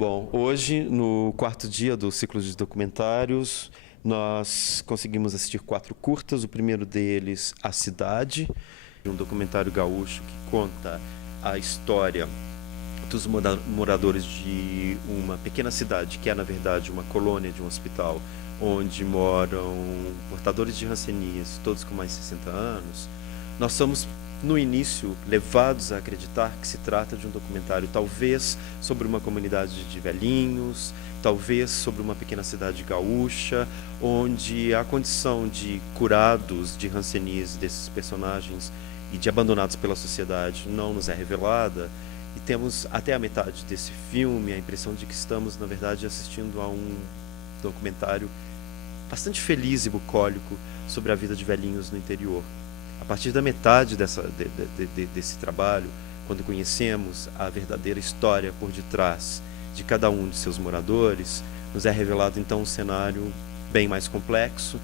Bom, hoje, no quarto dia do ciclo de documentários, nós conseguimos assistir 4 curtas. O primeiro deles, A Cidade, um documentário gaúcho que conta a história dos moradores de uma pequena cidade, que é, na verdade, uma colônia de um hospital, onde moram portadores de hanseníase, todos com mais de 60 anos. Nós somos, no início, levados a acreditar que se trata de um documentário talvez sobre uma comunidade de velhinhos, talvez sobre uma pequena cidade gaúcha, onde a condição de curados de hanseníase desses personagens e de abandonados pela sociedade não nos é revelada. E temos até a metade desse filme a impressão de que estamos, na verdade, assistindo a um documentário bastante feliz e bucólico sobre a vida de velhinhos no interior. A partir da metade desse trabalho, quando conhecemos a verdadeira história por detrás de cada um de seus moradores, nos é revelado então um cenário bem mais complexo,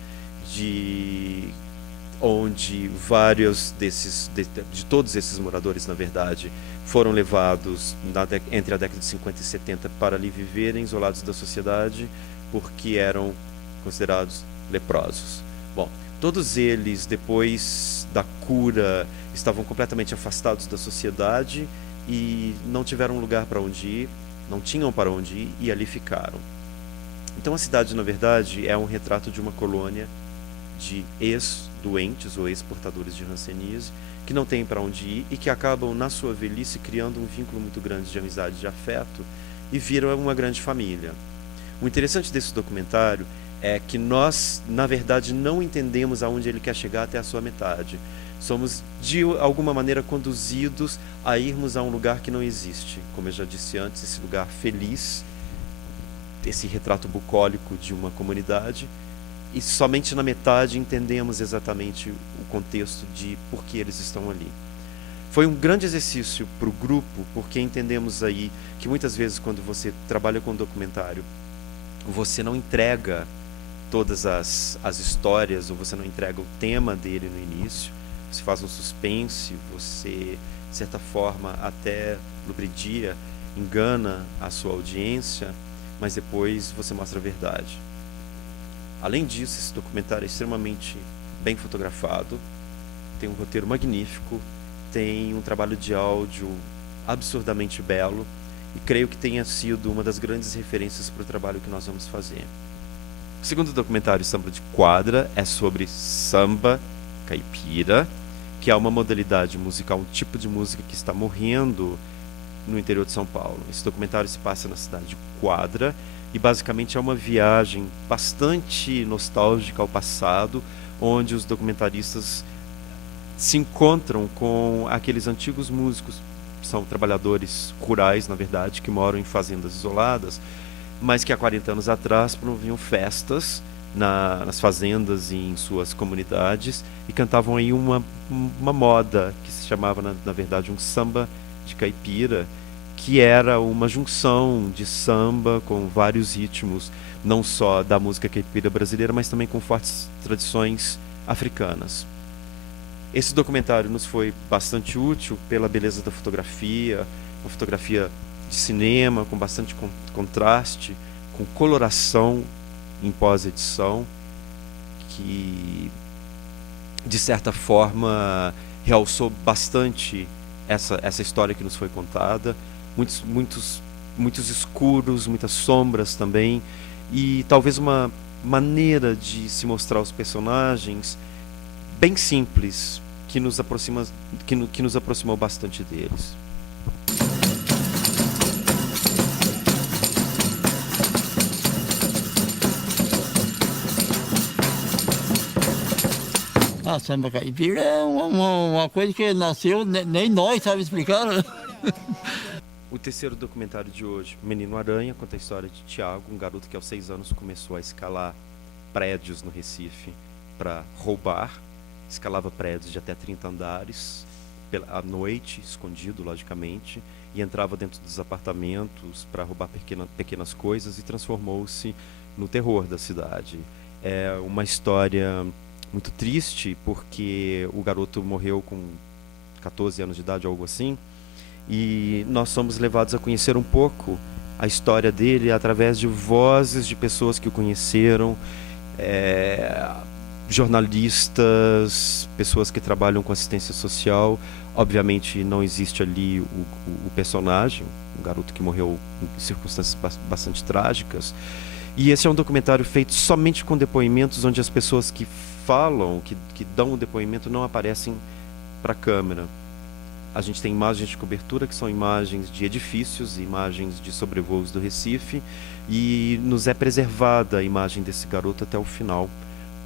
onde vários de todos esses moradores, na verdade, foram levados entre a década de 50 e 70 para ali viverem isolados da sociedade porque eram considerados leprosos. Bom, todos eles, depois da cura, estavam completamente afastados da sociedade e não tiveram lugar para onde ir, não tinham para onde ir e ali ficaram. Então a cidade, na verdade, é um retrato de uma colônia de ex-doentes ou ex-portadores de hanseníase que não têm para onde ir e que acabam, na sua velhice, criando um vínculo muito grande de amizade, de afeto e viram uma grande família. O interessante desse documentário é que nós, na verdade, não entendemos aonde ele quer chegar até a sua metade. Somos, de alguma maneira, conduzidos a irmos a um lugar que não existe. Como eu já disse antes, esse lugar feliz, esse retrato bucólico de uma comunidade, e somente na metade entendemos exatamente o contexto de por que eles estão ali. Foi um grande exercício para o grupo, porque entendemos aí que muitas vezes quando você trabalha com um documentário, você não entrega todas as histórias, ou você não entrega o tema dele no início, você faz um suspense, você, de certa forma, até lubridia, engana a sua audiência, mas depois você mostra a verdade. Além disso, esse documentário é extremamente bem fotografado, tem um roteiro magnífico, tem um trabalho de áudio absurdamente belo e creio que tenha sido uma das grandes referências para o trabalho que nós vamos fazer. O segundo documentário, Samba de Quadra, é sobre samba caipira, que é uma modalidade musical, um tipo de música que está morrendo no interior de São Paulo. Esse documentário se passa na cidade de Quadra e basicamente é uma viagem bastante nostálgica ao passado, onde os documentaristas se encontram com aqueles antigos músicos, são trabalhadores rurais, na verdade, que moram em fazendas isoladas, mas que há 40 anos atrás promoviam festas nas fazendas e em suas comunidades e cantavam aí uma moda que se chamava, na verdade, um samba de caipira, que era uma junção de samba com vários ritmos, não só da música caipira brasileira, mas também com fortes tradições africanas. Esse documentário nos foi bastante útil pela beleza da fotografia, uma fotografia de cinema com bastante contraste, com coloração em pós-edição, que de certa forma realçou bastante essa história que nos foi contada, muitos escuros, muitas sombras também, e talvez uma maneira de se mostrar os personagens bem simples, que nos aproximou bastante deles. A samba caipira é uma coisa que nasceu, nem nós sabe explicar, né? O terceiro documentário de hoje, Menino Aranha, conta a história de Tiago, um garoto que aos 6 anos começou a escalar prédios no Recife para roubar. Escalava prédios de até 30 andares, à noite, escondido, logicamente, e entrava dentro dos apartamentos para roubar pequenas coisas e transformou-se no terror da cidade. É uma história muito triste, porque o garoto morreu com 14 anos de idade, algo assim, e nós somos levados a conhecer um pouco a história dele através de vozes de pessoas que o conheceram, jornalistas, pessoas que trabalham com assistência social. Obviamente não existe ali o personagem, um garoto que morreu em circunstâncias bastante trágicas. E esse é um documentário feito somente com depoimentos, onde as pessoas que falam, que dão o depoimento, não aparecem para a câmera. A gente tem imagens de cobertura, que são imagens de edifícios, imagens de sobrevoos do Recife, e nos é preservada a imagem desse garoto até o final,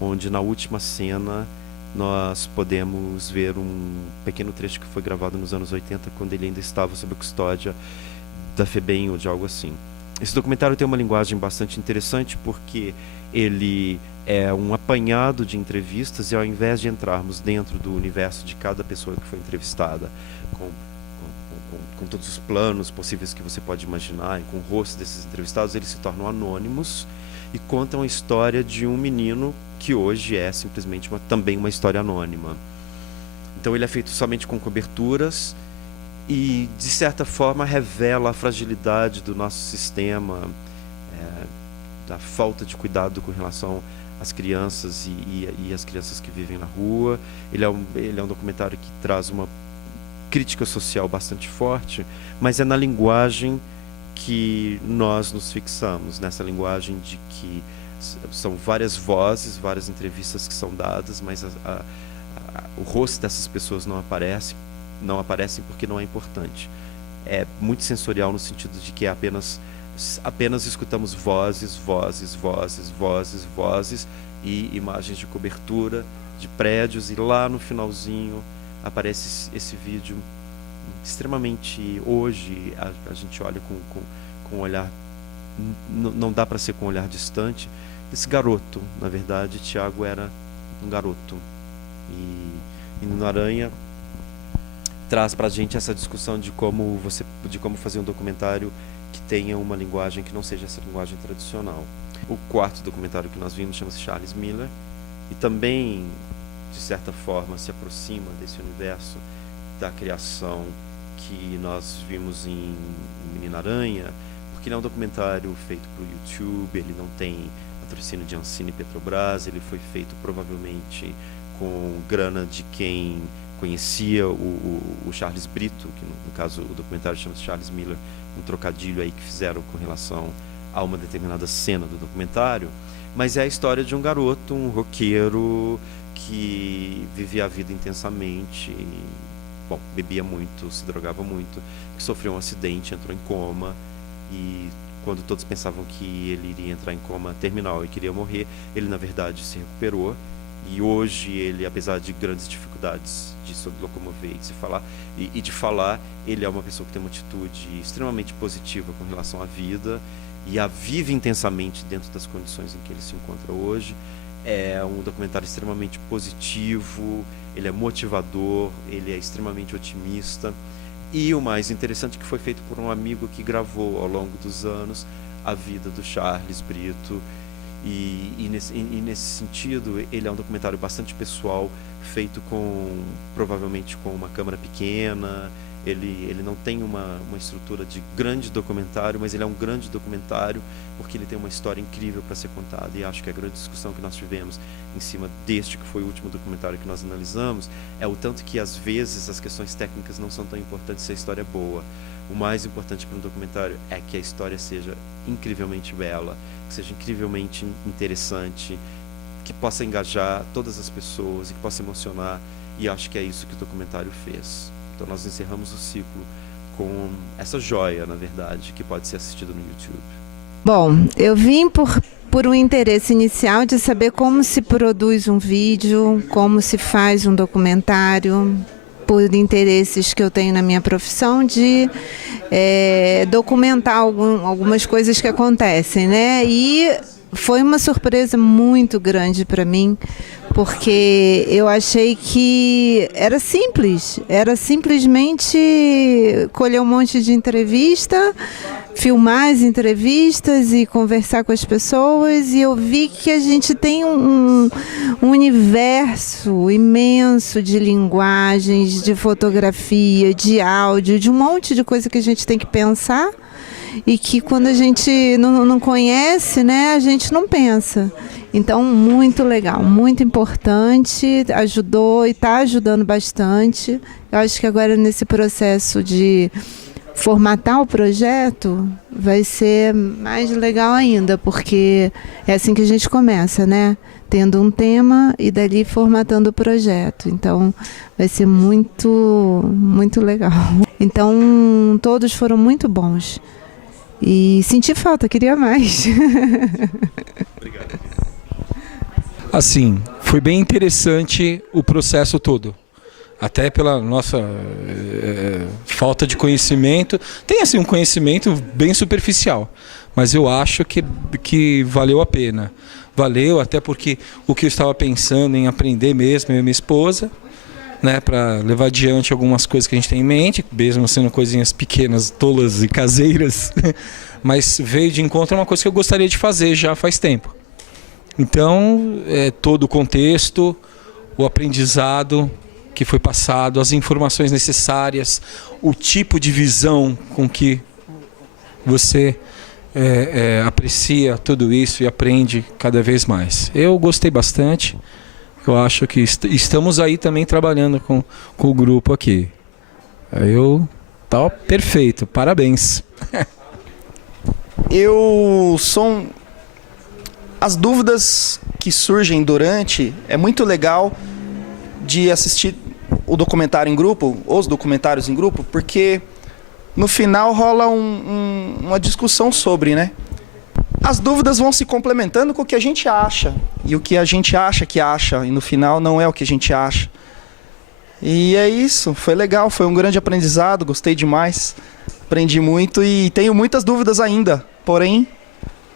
onde na última cena nós podemos ver um pequeno trecho que foi gravado nos anos 80, quando ele ainda estava sob custódia da FEBEM ou de algo assim. Esse documentário tem uma linguagem bastante interessante, porque ele é um apanhado de entrevistas, e ao invés de entrarmos dentro do universo de cada pessoa que foi entrevistada, com todos os planos possíveis que você pode imaginar, e com o rosto desses entrevistados, eles se tornam anônimos e contam a história de um menino que hoje é simplesmente também uma história anônima. Então ele é feito somente com coberturas e, de certa forma, revela a fragilidade do nosso sistema, da falta de cuidado com relação às crianças e as crianças que vivem na rua. Ele é um documentário que traz uma crítica social bastante forte, mas é na linguagem que nós nos fixamos, nessa linguagem de que são várias vozes, várias entrevistas que são dadas, mas o rosto dessas pessoas não aparecem porque não é importante. É muito sensorial, no sentido de que apenas escutamos vozes e imagens de cobertura de prédios, e lá no finalzinho aparece esse vídeo extremamente... Hoje a gente olha com um olhar, não dá para ser com um olhar distante, esse garoto. Na verdade, Tiago era um garoto, e no Aranha traz para a gente essa discussão de como fazer um documentário que tenha uma linguagem que não seja essa linguagem tradicional. O quarto documentário que nós vimos chama-se Charles Miller, e também, de certa forma, se aproxima desse universo da criação que nós vimos em Menina Aranha, porque ele é um documentário feito para o YouTube, ele não tem patrocínio de Ancine e Petrobras, ele foi feito provavelmente com grana de quem conhecia o Charles Brito, que no caso o documentário chama-se Charles Miller, um trocadilho aí que fizeram com relação a uma determinada cena do documentário. Mas é a história de um garoto, um roqueiro, que vivia a vida intensamente, bebia muito, se drogava muito, que sofreu um acidente, entrou em coma, e quando todos pensavam que ele iria entrar em coma terminal e queria morrer, ele na verdade se recuperou. E hoje ele, apesar de grandes dificuldades de se locomover e de falar, ele é uma pessoa que tem uma atitude extremamente positiva com relação à vida, e a vive intensamente dentro das condições em que ele se encontra hoje. É um documentário extremamente positivo, ele é motivador, ele é extremamente otimista, e o mais interessante é que foi feito por um amigo que gravou ao longo dos anos a vida do Charles Brito, e nesse sentido ele é um documentário bastante pessoal, feito provavelmente com uma câmera pequena. Ele não tem uma estrutura de grande documentário, mas ele é um grande documentário porque ele tem uma história incrível para ser contada. E acho que a grande discussão que nós tivemos em cima deste, que foi o último documentário que nós analisamos, é o tanto que às vezes as questões técnicas não são tão importantes se a história é boa. O mais importante para um documentário é que a história seja incrivelmente bela, que seja incrivelmente interessante, que possa engajar todas as pessoas e que possa emocionar, e acho que é isso que o documentário fez. Então nós encerramos o ciclo com essa joia, na verdade, que pode ser assistida no YouTube. Bom, eu vim por um interesse inicial de saber como se produz um vídeo, como se faz um documentário, por interesses que eu tenho na minha profissão de documentar algumas coisas que acontecem, né? E foi uma surpresa muito grande para mim, porque eu achei que era simples, era simplesmente colher um monte de entrevista, filmar as entrevistas e conversar com as pessoas, e eu vi que a gente tem um universo imenso de linguagens, de fotografia, de áudio, de um monte de coisa que a gente tem que pensar e que quando a gente não conhece, né, a gente não pensa. Então, muito legal, muito importante, ajudou e está ajudando bastante. Eu acho que agora nesse processo de formatar o projeto vai ser mais legal ainda, porque é assim que a gente começa, né? Tendo um tema e dali formatando o projeto. Então, vai ser muito, muito legal. Então, todos foram muito bons. E senti falta, queria mais. Obrigado. Assim, foi bem interessante o processo todo. Até pela nossa falta de conhecimento. Tem assim um conhecimento bem superficial, mas eu acho que valeu a pena. Valeu até porque o que eu estava pensando em aprender mesmo, eu e minha esposa, né, para levar adiante algumas coisas que a gente tem em mente, mesmo sendo coisinhas pequenas, tolas e caseiras, mas veio de encontro a uma coisa que eu gostaria de fazer já faz tempo. Então, todo o contexto, o aprendizado que foi passado, as informações necessárias, o tipo de visão com que você aprecia tudo isso e aprende cada vez mais. Eu gostei bastante, eu acho que estamos aí também trabalhando com o grupo aqui. Tá perfeito, parabéns. As dúvidas que surgem durante, é muito legal de assistir o documentário em grupo, os documentários em grupo, porque no final rola uma discussão sobre, né? As dúvidas vão se complementando com o que a gente acha, e o que a gente acha, e no final não é o que a gente acha. E é isso, foi legal, foi um grande aprendizado, gostei demais, aprendi muito e tenho muitas dúvidas ainda, porém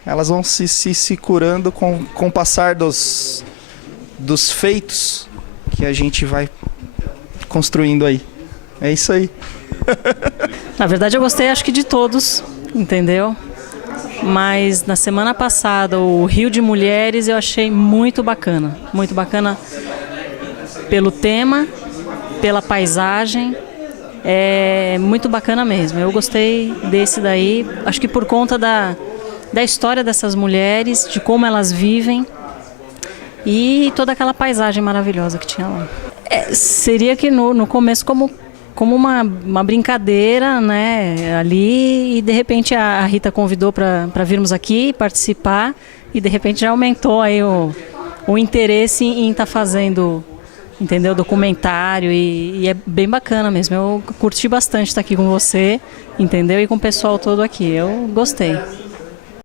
elas vão se curando com o passar dos feitos que a gente vai construindo aí. É isso aí. Na verdade eu gostei acho que de todos, entendeu? Mas na semana passada o Rio de Mulheres eu achei muito bacana pelo tema, pela paisagem, é muito bacana mesmo. Eu gostei desse daí, acho que por conta da história dessas mulheres, de como elas vivem e toda aquela paisagem maravilhosa que tinha lá. Seria que no começo como uma brincadeira, né, ali, e de repente a Rita convidou para virmos aqui participar e de repente já aumentou aí o interesse em estar fazendo, entendeu, documentário e é bem bacana mesmo. Eu curti bastante estar aqui com você, entendeu, e com o pessoal todo aqui. Eu gostei.